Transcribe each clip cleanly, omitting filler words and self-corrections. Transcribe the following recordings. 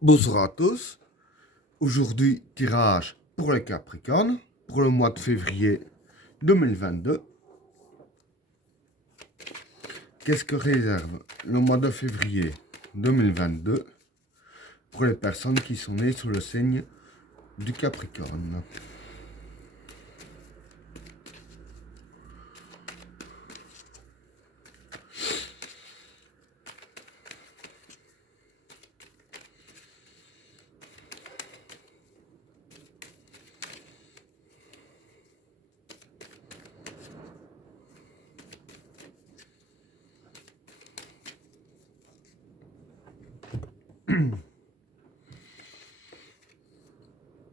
Bonjour à tous. Aujourd'hui, tirage pour les Capricornes pour le mois de février 2022. Qu'est-ce que réserve le mois de février 2022 pour les personnes qui sont nées sous le signe du Capricorne?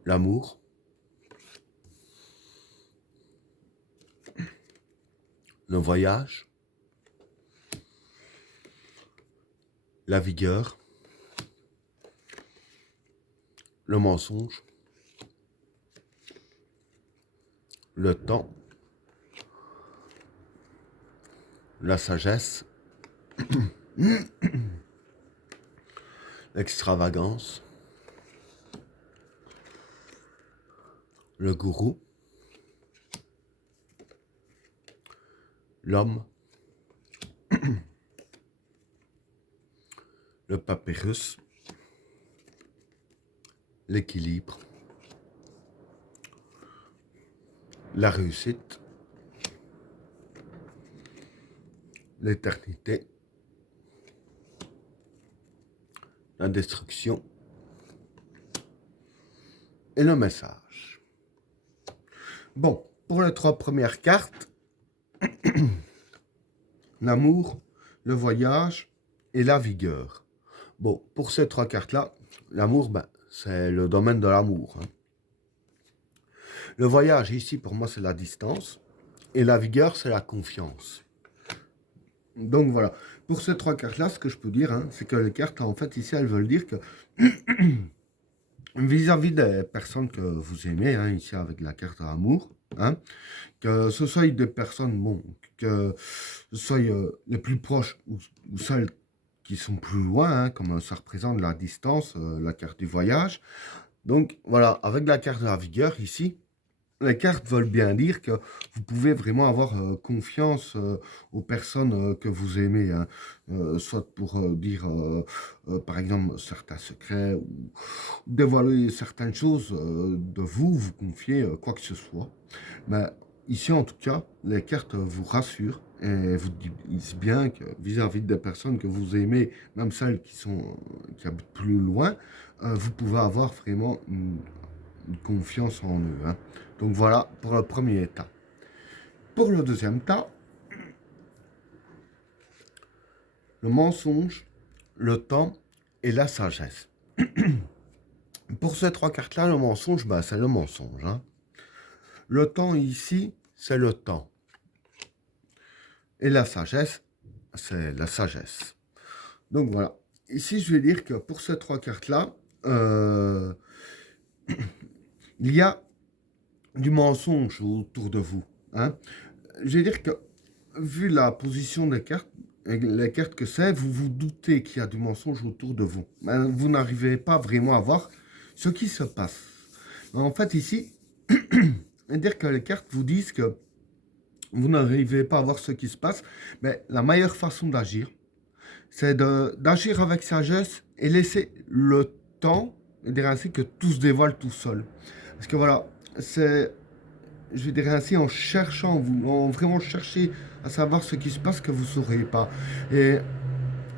L'amour, le voyage, la vigueur, le mensonge, le temps, la sagesse, l'extravagance, le gourou, l'homme, le papyrus, l'équilibre, la réussite, l'éternité, la destruction et le message. Bon, pour les trois premières cartes, l'amour, le voyage et la vigueur. Bon, pour ces trois cartes-là, l'amour, c'est le domaine de l'amour. Le voyage, ici, pour moi, c'est la distance. Et la vigueur, c'est la confiance. Donc voilà. Pour ces trois cartes-là, ce que je peux dire, c'est que les cartes, en fait, ici, elles veulent dire que vis-à-vis des personnes que vous aimez, ici, avec la carte amour, que ce soit des personnes, bon, que ce soit les plus proches ou celles qui sont plus loin, comme ça représente la distance, la carte du voyage. Donc voilà, avec la carte de la vigueur ici, les cartes veulent bien dire que vous pouvez vraiment avoir confiance aux personnes que vous aimez, soit pour dire, par exemple, certains secrets ou dévoiler certaines choses de vous, vous confier quoi que ce soit. Mais ici, en tout cas, les cartes vous rassurent et vous disent bien que vis-à-vis des personnes que vous aimez, même celles qui habitent plus loin, vous pouvez avoir vraiment une confiance en eux. Donc voilà pour le premier état. Pour le deuxième tas, le mensonge, le temps et la sagesse. Pour ces trois cartes-là, le mensonge, c'est le mensonge. Le temps ici, c'est le temps. Et la sagesse, c'est la sagesse. Donc voilà. Ici, je vais dire que pour ces trois cartes-là, il y a du mensonge autour de vous. Je vais dire que, vu la position des cartes, les cartes que c'est, vous vous doutez qu'il y a du mensonge autour de vous. Vous n'arrivez pas vraiment à voir ce qui se passe. En fait, ici, dire que les cartes vous disent que vous n'arrivez pas à voir ce qui se passe, mais la meilleure façon d'agir, c'est d'agir avec sagesse et laisser le temps, et dire ainsi que tout se dévoile tout seul. Parce que voilà, c'est, je vais dire ainsi, en cherchant, en vraiment chercher à savoir ce qui se passe que vous ne saurez pas. Et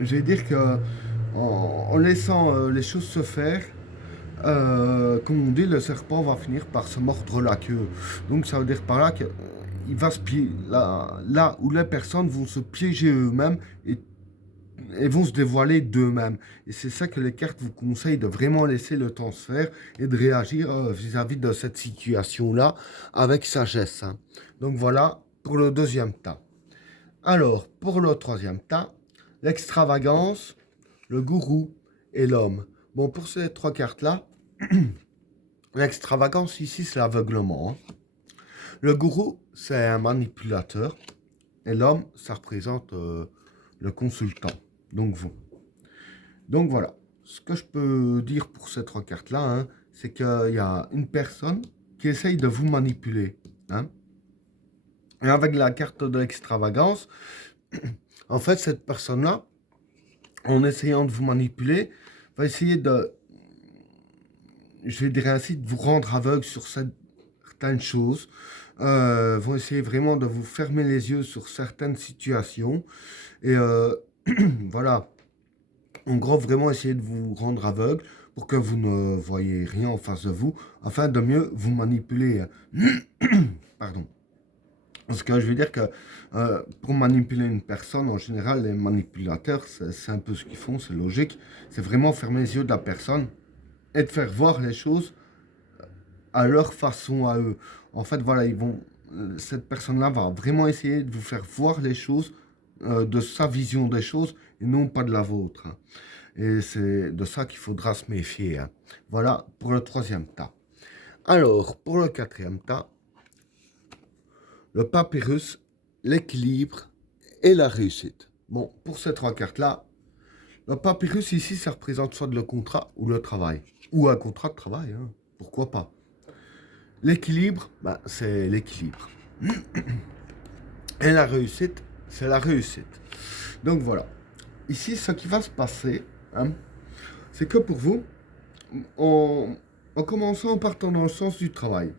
je vais dire que en laissant les choses se faire, comme on dit, le serpent va finir par se mordre la queue. Donc ça veut dire par là que il va se piéger là où les personnes vont se piéger eux-mêmes et vont se dévoiler d'eux-mêmes. Et c'est ça que les cartes vous conseillent de vraiment laisser le temps se faire et de réagir vis-à-vis de cette situation-là avec sagesse. Donc voilà pour le deuxième tas. Alors, pour le troisième tas, l'extravagance, le gourou et l'homme. Bon, pour ces trois cartes-là, l'extravagance ici, c'est l'aveuglement. Le gourou, c'est un manipulateur. Et l'homme, ça représente le consultant. Donc vous. Donc voilà. ce que je peux dire pour ces trois cartes-là, hein, c'est qu'il y a une personne qui essaye de vous manipuler. Hein. Et avec la carte de l'extravagance, en fait, cette personne-là, en essayant de vous manipuler, va essayer de, je vais dire ainsi, de vous rendre aveugle sur certaines choses, vont essayer vraiment de vous fermer les yeux sur certaines situations. Et voilà, en gros, vraiment essayer de vous rendre aveugle pour que vous ne voyez rien en face de vous, afin de mieux vous manipuler. Pardon. Parce que je veux dire que pour manipuler une personne, en général, les manipulateurs, c'est un peu ce qu'ils font, c'est logique. C'est vraiment fermer les yeux de la personne et de faire voir les choses à leur façon à eux. En fait, voilà, cette personne-là va vraiment essayer de vous faire voir les choses de sa vision des choses et non pas de la vôtre. Hein. Et c'est de ça qu'il faudra se méfier. Hein. Voilà pour le troisième tas. Alors, pour le quatrième tas, le papyrus, l'équilibre et la réussite. Bon, pour ces trois cartes-là, le papyrus ici, ça représente soit le contrat ou le travail. Ou un contrat de travail, hein. Pourquoi pas. L'équilibre, bah, c'est l'équilibre. Et la réussite, c'est la réussite. Donc voilà. Ici, ce qui va se passer, hein, c'est que pour vous, en commençant en partant dans le sens du travail,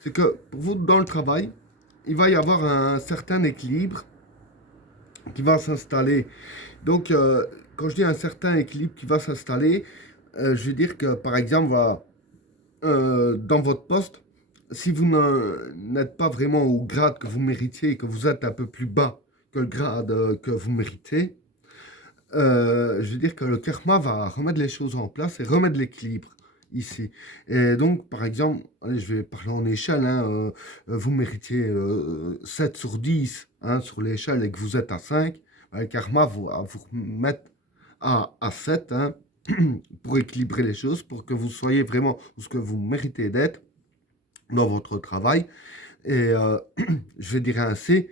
c'est que pour vous, dans le travail, il va y avoir un certain équilibre qui va s'installer. Donc, quand je dis un certain équilibre qui va s'installer, je veux dire que, par exemple, voilà, dans votre poste, si vous n'êtes pas vraiment au grade que vous méritiez et que vous êtes un peu plus bas que le grade que vous méritez, je veux dire que le karma va remettre les choses en place et remettre l'équilibre ici. Et donc, par exemple, allez, je vais parler en échelle, hein, vous méritiez 7 sur 10 hein, sur l'échelle et que vous êtes à 5, le karma va vous remettre à 7 hein, pour équilibrer les choses, pour que vous soyez vraiment ce que vous méritez d'être dans votre travail. Et je vais dire ainsi,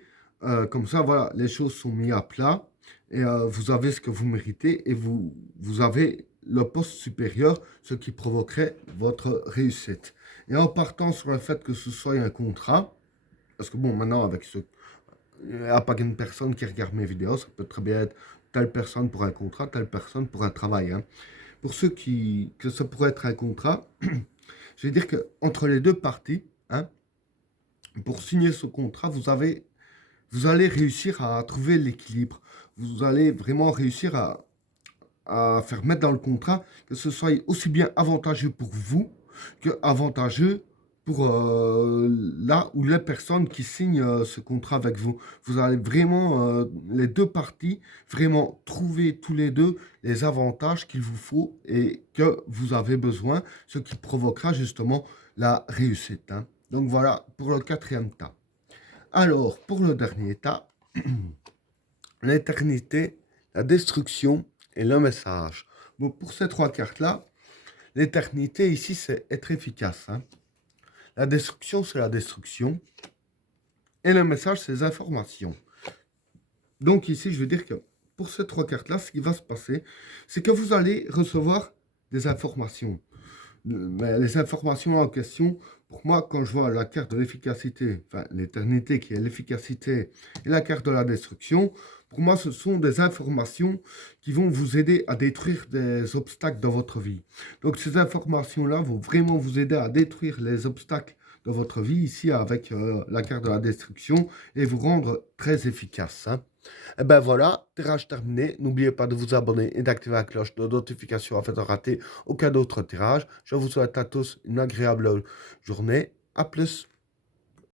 comme ça, voilà, les choses sont mises à plat et vous avez ce que vous méritez et vous avez le poste supérieur, ce qui provoquerait votre réussite. Et en partant sur le fait que ce soit un contrat, parce que bon, maintenant, avec ce... Il n'y a pas qu'une personne qui regarde mes vidéos, ça peut très bien être telle personne pour un contrat, telle personne pour un travail. Hein. Pour ceux que ça pourrait être un contrat, je vais dire qu'entre les deux parties, hein, pour signer ce contrat, vous allez réussir à trouver l'équilibre. Vous allez vraiment réussir à faire mettre dans le contrat que ce soit aussi bien avantageux pour vous que avantageux pour là où les personnes qui signent ce contrat avec vous. Vous allez vraiment, les deux parties, vraiment trouver tous les deux les avantages qu'il vous faut et que vous avez besoin, ce qui provoquera justement la réussite. Hein. Donc voilà pour le quatrième tas. Alors, pour le dernier tas, l'éternité, la destruction et le message. Bon, pour ces trois cartes-là, l'éternité ici, c'est être efficace. Hein. La destruction, c'est la destruction. Et le message, c'est les informations. Donc ici, je veux dire que pour ces trois cartes-là, ce qui va se passer, c'est que vous allez recevoir des informations. Mais les informations en question, pour moi, quand je vois la carte de l'efficacité, enfin l'éternité qui est l'efficacité et la carte de la destruction, pour moi, ce sont des informations qui vont vous aider à détruire des obstacles dans votre vie. Donc ces informations-là vont vraiment vous aider à détruire les obstacles de votre vie ici avec la carte de la destruction et vous rendre très efficace. Hein. Et ben voilà, tirage terminé. N'oubliez pas de vous abonner et d'activer la cloche de notification afin de rater aucun autre tirage. Je vous souhaite à tous une agréable journée. À plus.